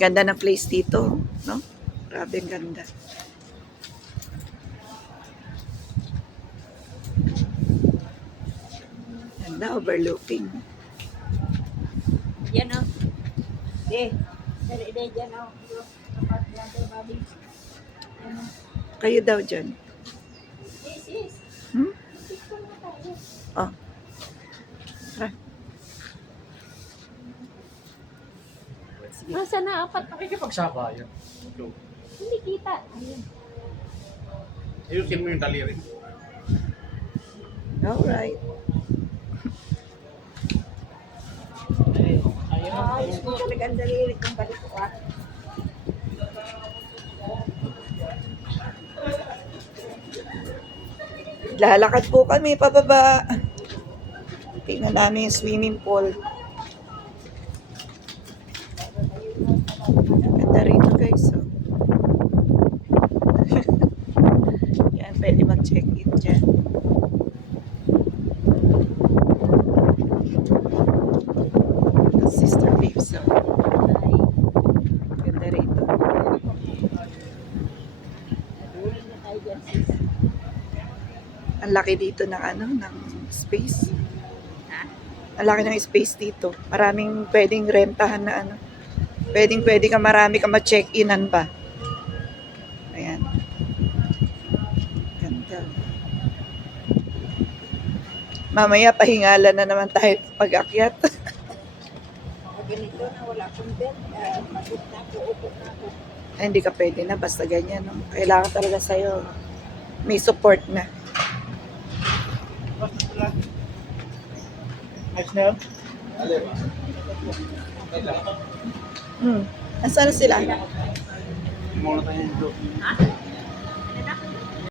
Ganda ng place dito, no? Grabe ang ganda. Ganda, overlooking. Yan o. Dali dyan o. Kapat yan tayo, Bobby. Yan o. Kayo daw dyan. Sis. Hmm? Picture na tayo. Oh. Tara. Masa na apat? Nakikipagsaba yan. Hindi kita. Ayun. Ayusin mo yung daliri. Alright. Ayos mo talaga ang daliri kong balik ko ah. Lalakad po kami pababa. Tingnan namin yung swimming pool. Ganda rito guys. Oh. Yan, pwede mag-check-in dyan. Sister Babes. Oh. Ganda rito. Duling na tayo dyan sis. Ang laki dito ng ano, ng space. Ha? Ang laki ng space dito. Maraming pwedeng rentahan na ano. Pwede ka marami ka ma-check-inan pa. Ayan. Ganda. Mamaya pahingalan na naman tayo pag-akyat. Pag ganito na wala akong bed, pagod na ako, upo na ako. Ay, hindi ka pwede na basta ganyan. No? Kailangan talaga sa'yo may support na. Next na yun? Nasaan na sila? Muna tayo dito. Ha? Ano na?